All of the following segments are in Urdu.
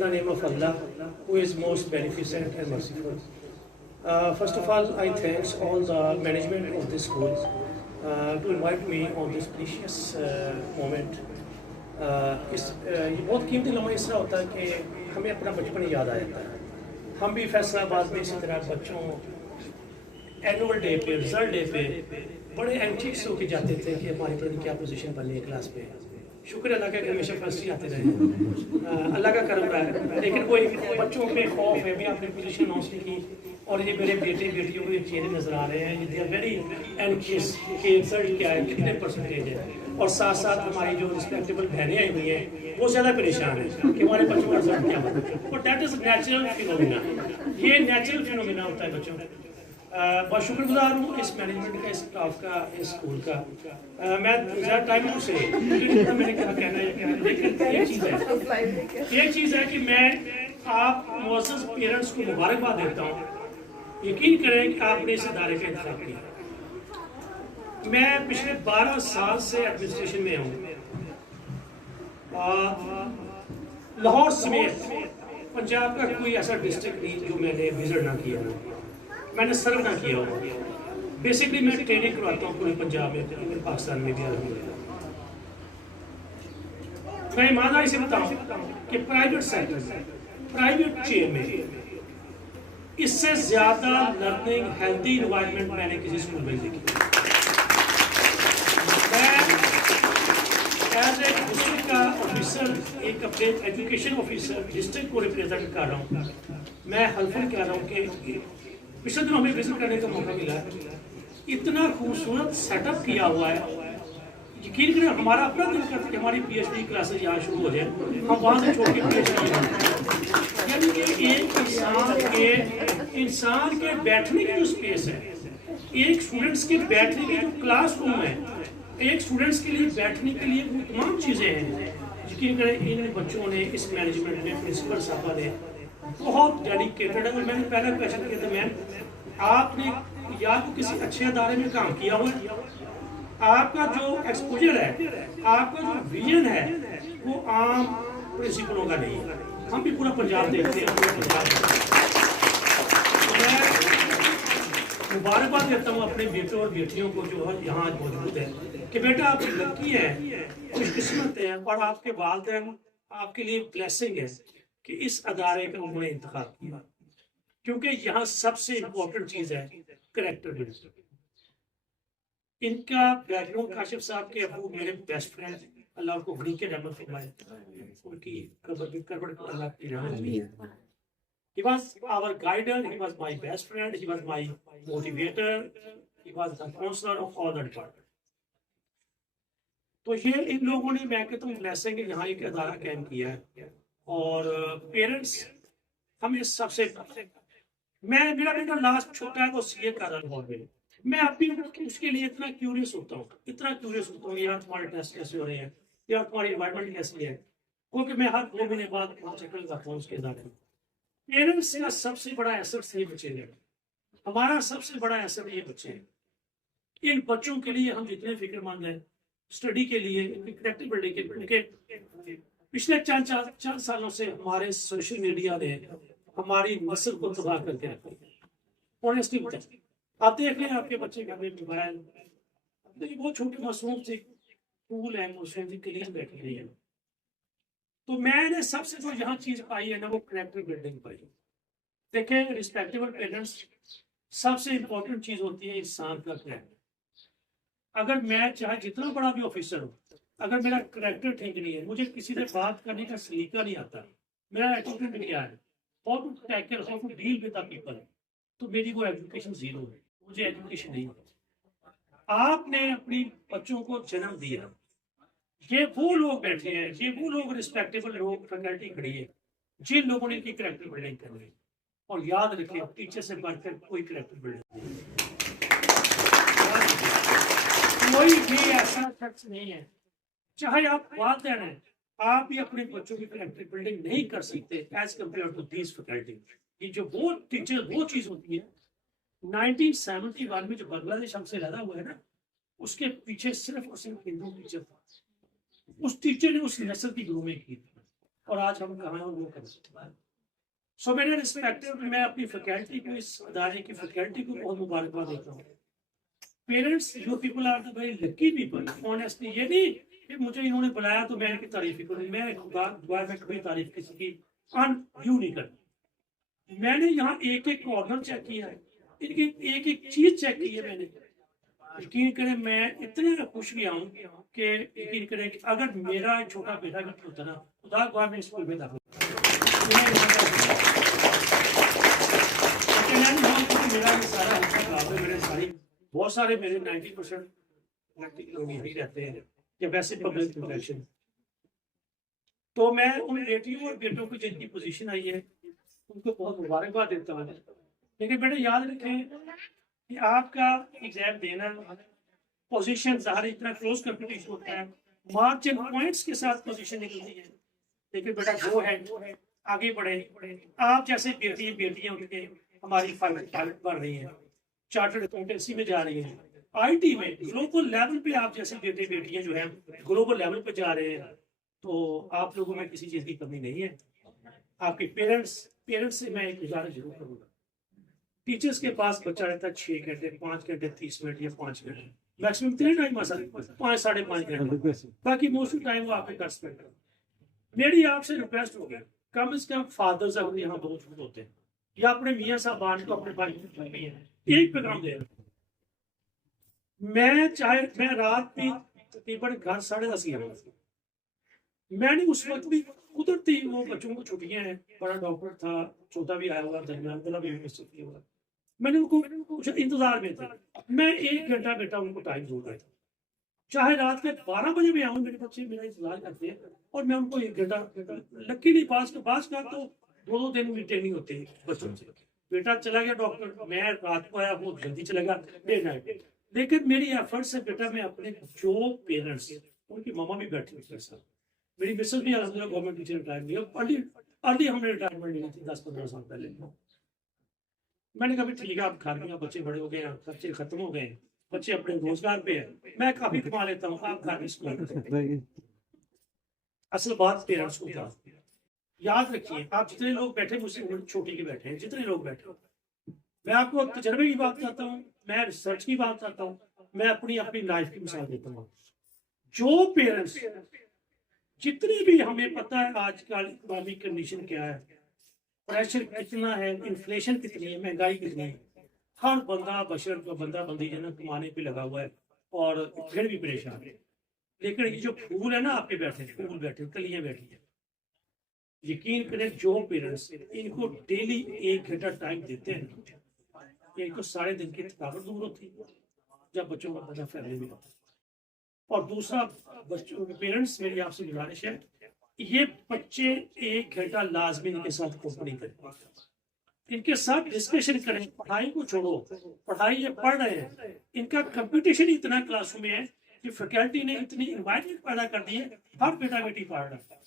the name of Allah, who is most beneficent and merciful. First of all, I thanks all the management of this school to invite me on this precious moment. یہ بہت قیمتی لمحہ اس طرح ہوتا ہے کہ ہمیں اپنا بچپن یاد آ جاتا ہے. ہم بھی فیصلہ آباد میں اسی طرح بچوں اینول ڈے پہ رزلٹ ڈے پہ بڑے اینٹیکس ہو کے جاتے تھے کہ ہماری پتہ نہیں کیا پوزیشن بنی ہے کلاس پہ. شکر اللہ کا کہ ہمیشہ فرسٹ ہی آتے رہے, اللہ کا کرم رہا ہے. لیکن کوئی بچوں پہ خوف ہے بھی آپ نے پوزیشن حاصل کی, اور یہ میرے بیٹے بیٹیوں کو یہ چہرے نظر آ رہے ہیں, دے آر ویری اینکشیس کہ رزلٹ کیا ہے, کتنے پرسنٹیج ہے. اور ساتھ ساتھ ہماری جو رسپیکٹیبل بہنیں آئی ہوئی ہیں وہ زیادہ پریشان ہیں کہ ہمارے بچوں کا رزلٹ کیا بنا. اور دیٹ از نیچرل فینومینا, یہ نیچرل فینومینا ہوتا ہے بچوں کا. بہت شکر گزار ہوں اس مینجمنٹ کا, اس اسٹاف کا, اس اسکول کا. میں زیادہ ٹائم نہیں سے میں نے کیا کہنا ہے, لیکن ایک چیز ہے کہ میں آپ معزز پیرنٹس کو مبارکباد دیتا ہوں. یقین کریں کہ آپ نے اس ادارے کا انتخاب کیا. میں پچھلے 12 سال سے ایڈمنسٹریشن میں ہوں. لاہور سمیت پنجاب کا کوئی ایسا ڈسٹرکٹ نہیں جو میں نے وزٹ نہ کیا ہو, میں نے سرو نہ کیا ہو. بیسکلی میں ٹریننگ کرواتا ہوں پورے پنجاب میں, پاکستان میں بھی الحمدللہ. میں ایمانداری سے بتاؤں کہ پرائیویٹ سیکٹر میں, پرائیویٹ چین میں اس سے زیادہ لرننگ ہیلتھی انوائرمنٹ میں نے کسی اسکول میں نہیں دیکھی. ایز اے ڈسٹرکٹ کا آفیسر, ایک اپنے ایجوکیشن آفیسر ڈسٹرکٹ کو ریپرزینٹ کر رہا ہوں. میں حلفاً کہہ رہا ہوں کہ پچھلے دنوں ہمیں وزٹ کرنے کا موقع ملا, اتنا خوبصورت سیٹ اپ کیا ہوا ہے. یقین کریں ہمارا اپنا دل کرتا ہے کہ ہماری پی ایچ ڈی کلاسز یہاں شروع ہو جائیں, ہم وہاں سے چھوڑ کے پی ایچ ڈی جائیں. یعنی کہ ایک انسان کے بیٹھنے کی جو اسپیس ہے, ایک اسٹوڈنٹس کے بیٹھنے کی جو کلاس روم ہے, ایک اسٹوڈنٹس کے لیے بیٹھنے کے لیے وہ تمام چیزیں ہیں. یقین کریں ان بچوں نے, اس مینجمنٹ نے, پرنسپل صاحبہ نے بہت ڈیڈیکیٹڈ ہے. میں نے پہلا کویشچن کیا تھا, میم آپ نے یا تو کسی اچھے ادارے میں کام کیا ہوا ہے, آپ کا جو ایکسپوجر ہے, آپ کا جو ویژن ہے وہ عام پرنسپلوں کا نہیں ہے. ہم بھی پورا پنجاب دیکھتے ہیں, پورا پنجاب. میں مبارکباد دیتا ہوں اپنے بیٹوں اور بیٹیوں کو جو یہاں آج موجود ہے کہ بیٹا آپ لڑکی ہیں, خوش قسمت ہیں, اور آپ کے والدین آپ کے لیے بلیسنگ ہے کہ اس ادارے کا انہوں نے انتخاب کیا, کیونکہ یہاں سب سے امپورٹنٹ چیز ہے کریکٹر بلڈنگ. ان کا بیک گراؤنڈ کاشف صاحب کے ابو میرے بیسٹ فرینڈ, اللہ ان کو غنی کے رحمت فرمائے, ان کی قبر کو اللہ کی رحمت دی. He was our guider, he was my best friend, he was my motivator, he was the counselor of all the department. تو یہ ان لوگوں نے, میں کہتا ہوں بلیسنگ ہے, یہاں ایک ادارہ قائم کیا ہے. اور پیرنٹس ہمیں سب سے, میرا بیٹا لاسٹ چھوٹا ہے, وہ سی اے کر رہا ہے. میں اب بھی اس کے لیے اتنا کیوریس ہوتا ہوں, یار تمہارے ٹیسٹ کیسے ہو رہے ہیں, یار تمہاری انوائرمنٹ کیسی ہے, کیونکہ میں ہر 2 مہینے بعد چکر لگاتا ہوں اس کے ادارے میں. پیرنٹس کا سب سے بڑا ایسٹ یہ بچے ہیں, ہمارا سب سے بڑا ایسٹ یہ بچے ہیں. ان بچوں کے لیے ہم جتنے فکر مند ہیں اسٹڈی کے لیے, کریکٹر بلڈنگ کے, پچھلے چند سالوں سے ہمارے سوشل میڈیا نے ہماری نسل کو تباہ کر کے رکھا ہے. آنیسٹلی بتائیں, آپ دیکھ لیں آپ کے بچے کا موبائل, بہت چھوٹے معصوم سے پھول ہے, معصوم سے کلیز بیٹھی ہوئی ہے. تو میں نے سب سے جو یہاں چیز پائی ہے نا, وہ کریکٹر بلڈنگ پائی. دیکھیں ریسپیکٹیبل پیرنٹس, سب سے امپورٹنٹ چیز ہوتی ہے انسان کا کریکٹر. اگر میں چاہے جتنا بڑا بھی آفیسر ہوں, اگر میرا کریکٹر ٹھیک نہیں ہے, مجھے کسی سے بات کرنے کا سلیقہ نہیں آتا, میرا ایٹیٹیوڈ کیا ہے, how to tackle, how to deal with the people, تو میری وہ ایجوکیشن زیرو ہے, مجھے ایجوکیشن نہیں ہے. آپ نے اپنی بچوں کو جنم دیا, یہ وہ لوگ بیٹھے ہیں, یہ وہ لوگ ریسپیکٹیبل لوگ, فیکلٹی کھڑی ہے جن لوگوں نے کی کریکٹر بلڈنگ کرنی ہے. اور یاد رکھیں ٹیچر سے بڑھ کر کوئی کریکٹر بلڈنگ نہیں, کوئی بھی ایسا شخص نہیں ہے, چاہے آپ والدین ہیں, آپ بھی اپنے بچوں کی کریکٹر بلڈنگ نہیں کر سکتے as compare to these faculty. یہ جو وہ ٹیچر وہ چیز ہوتی ہے 1971 میں جو بنگلہ دیش ہم سے لگا ہوا ہے نا, اس کے پیچھے صرف اور صرف ہندو ٹیچر تھا. اس ٹیچر نے اس نسل کی گرومنگ کی تھی. اور آج ہم کہاں ہیں وہ کر سکتے ہیں. سو میرے ریسپیکٹو میں اپنی فیکلٹی کو, اس ادارے کی فیکلٹی کو بہت مبارکباد دیتا ہوں. Parents you people are the very lucky people. Honestly یہ نہیں کہ مجھے انہوں نے بلایا تو میں ان کی تعریف ہی کروں. میں دعا میں کبھی تعریف کسی کی یوں نہیں کرتی. میں نے یہاں ایک ایک کارنر چیک کیا ہے, ان کی ایک ایک چیز چیک کی ہے میں نے. یقین کریں میں اتنے خوش گیا ہوں کہ یقین کریں کہ اگر میرا چھوٹا بیٹا بھی ہوتا نا, خدا گواہ میں اسکول میں داخل میرا سارا میرے ساری بہت سارے میرے 90% لوگ یہی رہتے ہیں یا ویسے پبلک انٹریکشن. تو میں ان بیٹیوں اور بیٹوں کی جن کی پوزیشن آئی ہے ان کو بہت مبارکباد دیتا ہوں. لیکن بیٹے یاد رکھیں کہ آپ کا ایگزام دینا پوزیشن ظاہر اتنا کلوز کمپٹیشن ہوتا ہے, مارجن پوائنٹس کے ساتھ پوزیشن نکلتی ہے. لیکن بیٹا وہ ہے آگے بڑھے. آپ جیسے بیٹیاں اٹھ کے ہماری پائلٹ بڑھ رہی ہیں, چارٹرڈ اکاؤنٹنسی میں جا رہی ہیں, آئی ٹی میں گلوبل لیول پہ آپ جیسے بیٹے بیٹیاں جو ہیں گلوبل لیول پہ جا رہے ہیں. تو آپ لوگوں میں کسی چیز کی کمی نہیں ہے. آپ کے پیرنٹس سے میں ایک گزارش ضرور کروں گا. ٹیچرس کے پاس بچہ رہتا ہے 6 گھنٹے 5 گھنٹے 30 منٹ یا 5 گھنٹے میکسیمم 3 ٹائم 5 ساڑھے 5 گھنٹے, باقی موسٹ ٹائم وہ آپ کے گھر اسپینڈ کریں. میری آپ سے ریکویسٹ ہوگی کم از کم فادرز اگر یہاں موجود ہوتے ہیں یا اپنے میاں صاحبان کو اپنے بھائی ہیں ایک پیغام دے رہا. میں رات بھی تقریباً گھر 10:30 گیا. میں نے اس وقت بھی قدرتی وہ بچوں کو چھٹیاں ہیں, بڑا ڈاکٹر تھا, چھوٹا بھی آیا ہوا, درمیان والا بھی یونیورسٹی ہوا. میں نے ان کو انتظار میں تھا. میں 1 گھنٹہ بیٹا ان کو ٹائم دوں گا, چاہے رات کے 12 بجے بھی آؤں, میرے بچے میرا انتظار کرتے ہیں اور میں ان کو 1 گھنٹہ لکی نہیں پاس کا تو 2 دن میٹنگ ہوتے ہیں بچوں سے. بیٹا چلا گیا ڈاکٹر, میں رات کو آیا وہ جلدی چلا گیا ڈے نائٹ. لیکن میری ایفرٹ سے بیٹا میں اپنے جو پیرنٹس ان کی ماما بھی بیٹھی ہوئی ساتھ, میری مسز بھی الحمد للہ گورنمنٹ ٹیچر ریٹائر ہوئی, ارلی ہم نے ریٹائرمنٹ لی تھی 10-15 سال پہلے. میں نے کہا بھی ٹھیک ہے آپ گھر میں بچے بڑے ہو گئے ہیں, خرچے ختم ہو گئے ہیں, بچے اپنے روزگار پہ ہیں, میں کافی کما لیتا ہوں, آپ گھر میں اسکول. اصل بات پیرنٹس کو تھا. یاد رکھیے آپ جتنے لوگ بیٹھے مجھ سے چھوٹی کے بیٹھے ہیں, جتنے لوگ بیٹھے, میں آپ کو تجربے کی بات کرتا ہوں, میں ریسرچ کی بات کرتا ہوں, میں اپنی لائف کی مثال دیتا ہوں. جو پیرنٹس جتنے بھی ہمیں پتہ ہے آج کل اکنامی کنڈیشن کیا ہے, پریشر کتنا ہے, انفلیشن کتنی ہے, مہنگائی کتنی ہے, ہر بندہ بشر کا بندہ بندی جو ہے نا کمانے پہ لگا ہوا ہے اور پھر بھی پریشان ہے. لیکن یہ جو پھول ہے نا آپ کے بیٹھے, پھول بیٹھے, کلیاں بیٹھی ہیں, یقین کریں جو پیرنٹس ان کو ڈیلی 1 گھنٹہ ٹائم دیتے ہیں, ان کو سارے دن کی تھکاوٹ دور ہوتی ہے جب بچوں کا بچہ فیملی میں ہوتا ہے. اور دوسرا بچوں کے پیرنٹس میری آپ سے گزارش ہے, یہ بچے 1 گھنٹہ لازمی ان کے ساتھ کمپنی کریں, ان کے ساتھ ڈسکشن کریں. پڑھائی کو چھوڑو, پڑھائی یہ پڑھ رہے ہیں, ان کا کمپٹیشن اتنا کلاس روم میں ہے کہ فیکلٹی نے اتنی انوائرمنٹ پیدا کر دی ہے, ہر بیٹا بیٹی پڑھ رہا ہے.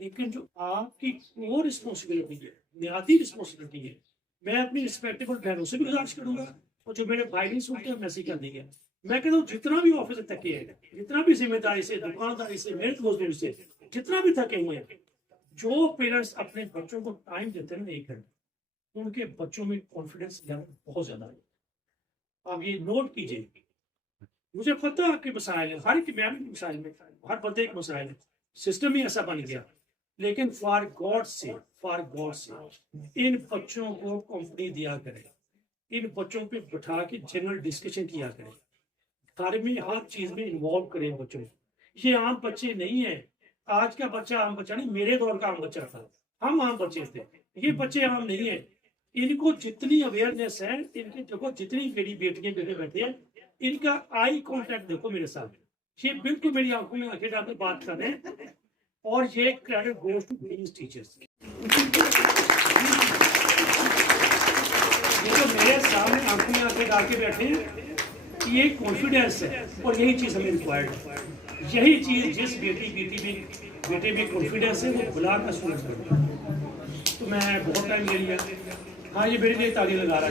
لیکن جو آپ کی وہ رسپانسبلٹی ہے, بنیادی رسپانسبلٹی ہے, میں اپنی رسپیکٹیبل بہنوں سے بھی گزارش کروں گا, اور جو میرے بھائی نہیں سنتے ہیں میسج کر دیں گے. میں کہتا ہوں جتنا بھی آفس تھکے ہیں, جتنا بھی ذمہ داری سے, دکانداری سے, محنت مزدوری سے جتنا بھی تھکے ہوئے ہیں, جو پیرنٹس اپنے بچوں کو ٹائم دیتے ہیں 1 گھنٹہ, ان کے بچوں میں کانفیڈنس بہت زیادہ ہے. آپ یہ نوٹ کیجیے. مجھے پتہ ہے آپ کے مسائل ہیں, ہر ایک میں بھی مسائل میں, ہر بندے ایک مسائل ہے, سسٹم ہی ایسا بن گیا. لیکن فار گاڈ سے ان بچوں کو کمپنی دیا کرے, ان بچوں پہ بٹھا کے جنرل ڈسکشن کیا کرے, گھر میں ہر چیز میں انوالو کریں بچوں. یہ عام بچے نہیں ہیں, آج کا بچہ عام بچہ نہیں, میرے دور کا عام بچہ تھا, ہم عام بچے تھے, یہ بچے عام نہیں ہیں. ان کو جتنی اویئرنیس ہے, ان کی دیکھو جتنی میری بیٹیاں بیٹے بیٹھے ہیں, ان کا آئی کانٹیکٹ دیکھو میرے ساتھ, یہ بالکل میری آنکھوں میں آنکھیں ڈال کے بات کر رہے ہیں. اور یہ credit goes to these teachers. یہ جو میرے سامنے آنکھوں میں آنکھیں ڈال کے بیٹھے ہیں, یہ کانفیڈینس ہے, اور یہی چیز ہمیں ریکوائرڈ ہے. یہی چیز جس بیٹے میں کانفیڈینس ہے وہ بلا کا سورج کرتا ہے. تو میں بہت ٹائم لے لیا, ہاں یہ میرے لیے تالی لگا رہا ہے.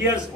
years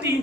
3